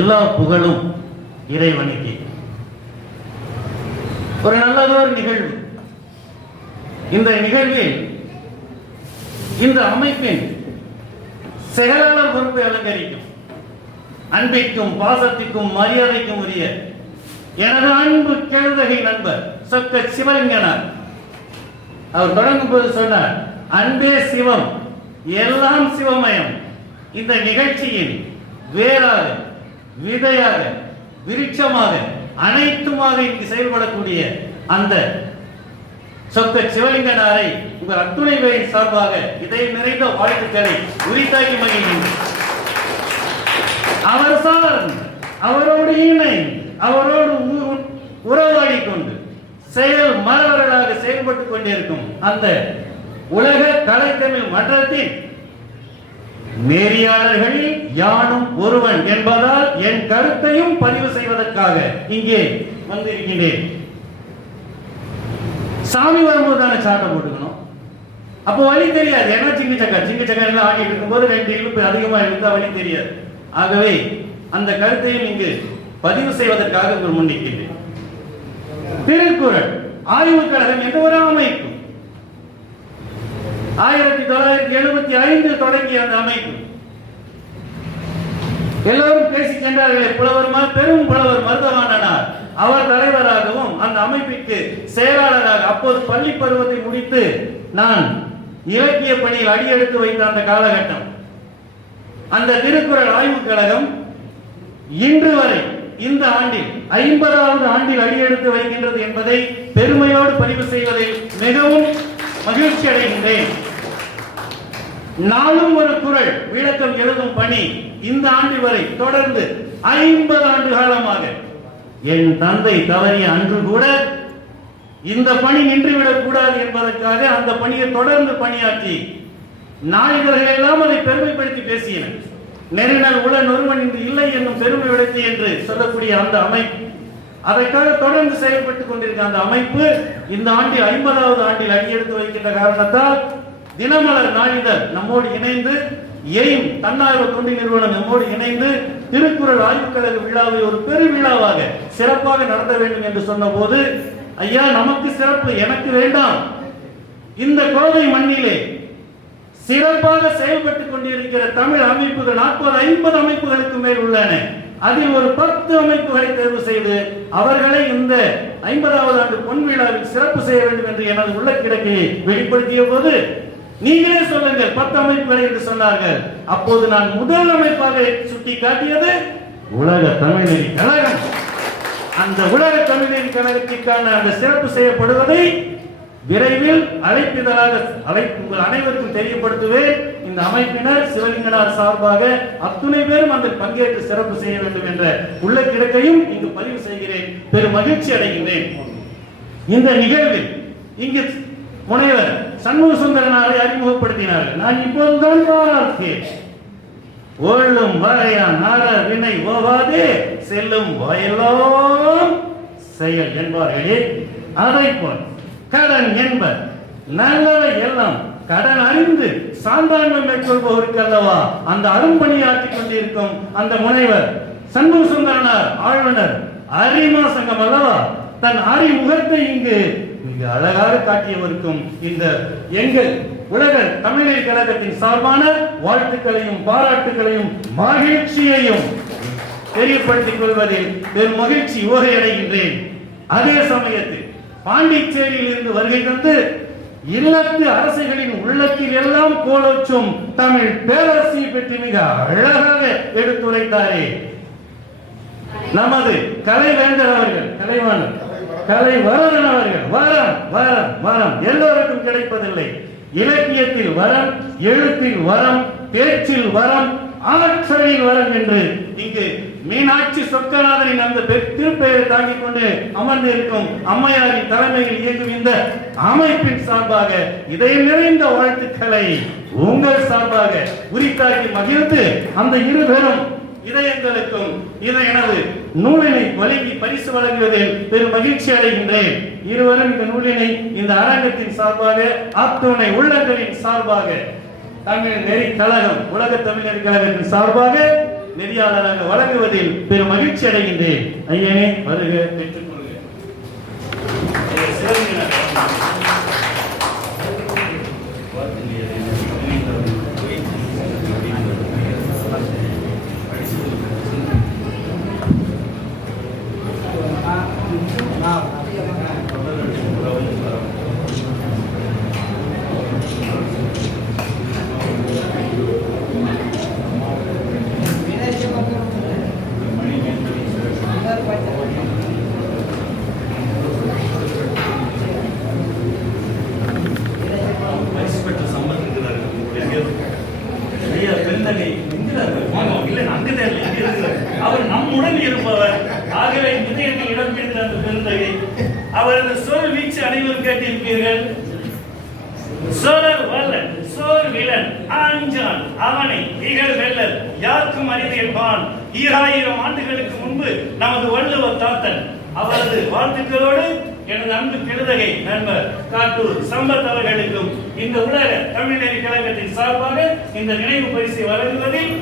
எல்லா புகழும் இறைவனுக்கு. ஒரு நல்லதொரு நிகழ்வு. இந்த நிகழ்வில் இந்த அமைப்பின் செயலாளர் பொறுப்பை அலங்கரிக்கும். அன்பிற்கும் பாசத்திற்கும் மரியாதைக்கும் உரிய எனது அன்பு கேழ்தகை நண்பர் சொக்க சிவலிங்கனார். அவர் தொடங்கும் போது சொன்னார் அன்பே சிவம் எல்லாம் சிவமயம். இந்த நிகழ்ச்சியின் வேறாக விதையாக விருட்சமாக அனைத்துமாக இங்கு செயல்படக்கூடிய அந்த சொத்த சிவலிங்கனாரை உங்கள் அத்துணை பேரின் சார்பாக இதை நிறைந்த வாழ்த்துக்களை உரித்தாக்கி மகிழ்கின்றேன். அவர் சார்ந்து அவரோடு இணை அவரோடு உறவாடி கொண்டு செயல் மரவர்களாக செயல்பட்டுக் கொண்டிருக்கும் அந்த உலக கலைத்தமிழ் மன்றத்தின் நெறியாளர்களில் யானும் ஒருவன் என்பதால் என் கருத்தையும் பதிவு செய்வதற்காக இங்கே வந்திருக்கின்றேன் சாமி வரும்போது தானே சாட்டை போட்டுக்கணும். அப்போ வழி தெரியாது. ஏன்னா சிங்க சக்கா சிங்க சக்கா எல்லாம் ஆடிட்டு இருக்கும்போது ரெண்டு இழுப்பு அதிகமாக இருந்தால் வழி தெரியாது. ஆகவே அந்த கருத்தையும் இங்கு பதிவு செய்வதற்காக உங்கள் முன்னிக்கின்றேன் திருக்குறள் ஆய்வுக் கழகம் என்ற ஒரு அமைப்பு. ஆயிரத்தி தொள்ளாயிரத்தி எழுபத்தி ஐந்தில் தொடங்கிய அந்த அமைப்பு. எல்லோரும் பேசி சென்றார்களே புலவர் பெரும் புலவர் மருதவாணனார் அவர் தலைவராகவும் அந்த அமைப்பிற்கு செயலாளராக அப்போது பள்ளி பருவத்தை முடித்து நான் இலக்கிய பணியில் அடியெடுத்து வைத்த அந்த காலகட்டம். அந்த திருக்குறள் ஆய்வுக் கழகம் இன்று வரை இந்த ஆண்டில் ஐம்பதாவது ஆண்டில் அடியெடுத்து வைக்கின்றது என்பதை பெருமையோடு பதிவு செய்வதில் மிகவும் மகிழ்ச்சி அடைகின்றேன். நாளும் ஒரு குறள் விளக்கம் எழுதும் பணி இந்த ஆண்டு வரை தொடர்ந்து ஐம்பது ஆண்டு காலமாக. என் தந்தை தவறிய அன்று கூட இந்த பணி நின்றுவிடக் கூடாது என்பதற்காக அந்த பணியை தொடர்ந்து பணியாற்றி நாளிதழ்கள் எல்லாம் அதை பெருமைப்படுத்தி பேசியன. நெருநல் உடன் ஒருவன் இன்று இல்லை என்னும் பெருமை விடுத்து என்று சொல்லக்கூடிய அந்த அமைப்பு அதற்காக தொடர்ந்து செயல்பட்டுக் கொண்டிருக்க அந்த அமைப்பு இந்த ஆண்டில் ஐம்பதாவது ஆண்டில் அடியெடுத்து வைக்கின்ற காரணத்தால் தினமலர் நாளிதழ் நம்மோடு இணைந்து எய்ம் தன்னார்வ தொண்டு நிறுவனம் நம்மோடு இணைந்து திருக்குறள் ஆய்வுக் கழக விழாவை ஒரு பெரு விழாவாக சிறப்பாக நடத்த வேண்டும் என்று சொன்னபோது ஐயா நமக்கு சிறப்பு எனக்கு வேண்டாம். இந்த கோதை மண்ணிலே சிறப்பாக செயல்பட்டுக் கொண்டிருக்கிற தமிழ் அமைப்புகள் நாற்பது ஐம்பது அமைப்புகளுக்கு மேல் உள்ளன. அதில் ஒரு பத்து அமைப்புகளை தேர்வு செய்து அவர்களை இந்த ஐம்பதாவது ஆண்டு பொன் விழாவில் சிறப்பு செய்ய வேண்டும் என்று எனது உள்ள கிடக்கையை வெளிப்படுத்திய போது நீங்களே சொல்லுங்கள் பத்து அமைப்புகளை என்று சொன்னார்கள். அப்போது நான் முதல் அமைப்பாக சுட்டி காட்டியது உலக தமிழறி கழகம். அந்த உலக தமிழறி கழகத்திற்கான அந்த சிறப்பு செய்யப்படுவதை விரைவில் அழைப்பிதழாக அழைப்பு உங்கள் அனைவருக்கும் தெரியப்படுத்துவேன். இந்த அமைப்பினர் சிவலிங்கனார் சார்பாக அத்துணை பேரும் அதில் பங்கேற்று சிறப்பு செய்ய வேண்டும் என்ற உள்ள கிடக்கையும் இங்கு பதிவு செய்கிறேன். பெரும் மகிழ்ச்சி அடைகின்றேன். இந்த நிகழ்வில் இங்கு முனைவர் சண்முக சுந்தரனாரை அறிமுகப்படுத்தினார்கள். நான் இப்போதுதான் பார்த்தேன் ஓழும் வரையான் நார வினை ஓவாதே செல்லும் வயலோ செயல் என்பார்களே. அதை போல் கடன் என்பர். நல்லவை எல்லாம் கடன் அறிந்து சாந்தாண்மை மேற்கொள்பவருக்கு அல்லவா அந்த அரும்பணியாற்றிக் கொண்டிருக்கும் அந்த முனைவர் சண்முக சுந்தரனார் ஆளுநர் அரிமா சங்கம் அல்லவா? தன் அறிமுகத்தை இங்கு மிக அழகாக காட்டியவருக்கும் இந்த எங்கள் உலக தமிழர் கழகத்தின் சார்பான வாழ்த்துக்களையும் பாராட்டுகளையும் மகிழ்ச்சியையும் தெரியப்படுத்திக் கொள்வதில் பெரும் மகிழ்ச்சி ஓகையடைகின்றேன் அதே சமயத்தில் பாண்டிச்சேரியில் இருந்து வருகை தந்து இல்லத்து அரசுகளின் உள்ளத்தில் எல்லாம் கோலோச்சும் தமிழ் பேரரசை பற்றி மிக அழகாக எடுத்துரைத்தாரே. நமது கலைவேந்தர் அவர்கள் கலைவாணன் கலை வரதன் அவர்கள் வரம் வரம் வரம் எல்லோருக்கும் கிடைப்பதில்லை. இலக்கியத்தில் வரம் எழுத்தில் வரம் பேச்சில் வரம் ஆற்றலில் வரும் என்று இங்கு மீனாட்சி சொக்கநாதனின் அந்த பெ- திருப்பெயரை தாங்கிக் கொண்டு அமர்ந்து இருக்கும் அம்மையாரின் தலைமையில் இயங்கும் இந்த அமைப்பின் சார்பாக இதை நிறைந்த வாழ்த்துக்களை உங்கள் சார்பாக உரித்தாக்கி மகிழ்ந்து அந்த இருவரும் இதயங்களுக்கும் இதை எனது நூலினை வழங்கி பரிசு வழங்குவதில் பெரும் மகிழ்ச்சி அடைகின்றேன். இருவரும் இந்த நூலினை இந்த அரங்கத்தின் சார்பாக அத்துணை உள்ளங்களின் சார்பாக தமிழ் நெறி கழகம் உலக தமிழர் கழகத்தின் சார்பாக நெறியாளராக வழங்குவதில் பெரும் மகிழ்ச்சி அடைகின்றேன். ஐயனே வருக பெற்றுக் ஐயா, சிவலிங்கனார். பரிசு பெற்ற சம்பத் இருக்கிறார்கள் உங்களுடைய ஐயா பெருந்தகை என்கிறார்கள் ஆமா இல்லை அங்குதான் இல்லை இங்கே இருக்கிறார் அவர் நம்முடன் இருப்பவர் ஆகவே இதயத்தில் இடம் பிடித்த அந்த பெருந்தகை அவரது சொல் வீச்சு அனைவரும் கேட்டிருப்பீர்கள். சோழர் வல்லன் சோர் விலன் ஆஞ்சான் அவனை இகழ் வெல்லல் யாருக்கும் அறிவு என்பான். ஈராயிரம் ஆண்டுகளுக்கு முன்பு நமது வள்ளுவர் தாத்தன் அவரது வாழ்த்துக்களோடு எனது அன்பு கிருதகை நண்பர் காட்டூர் சம்பத் அவர்களுக்கும் இந்த உலக தமிழ்நெறி கழகத்தின் சார்பாக இந்த நினைவு பரிசை வழங்குவதில்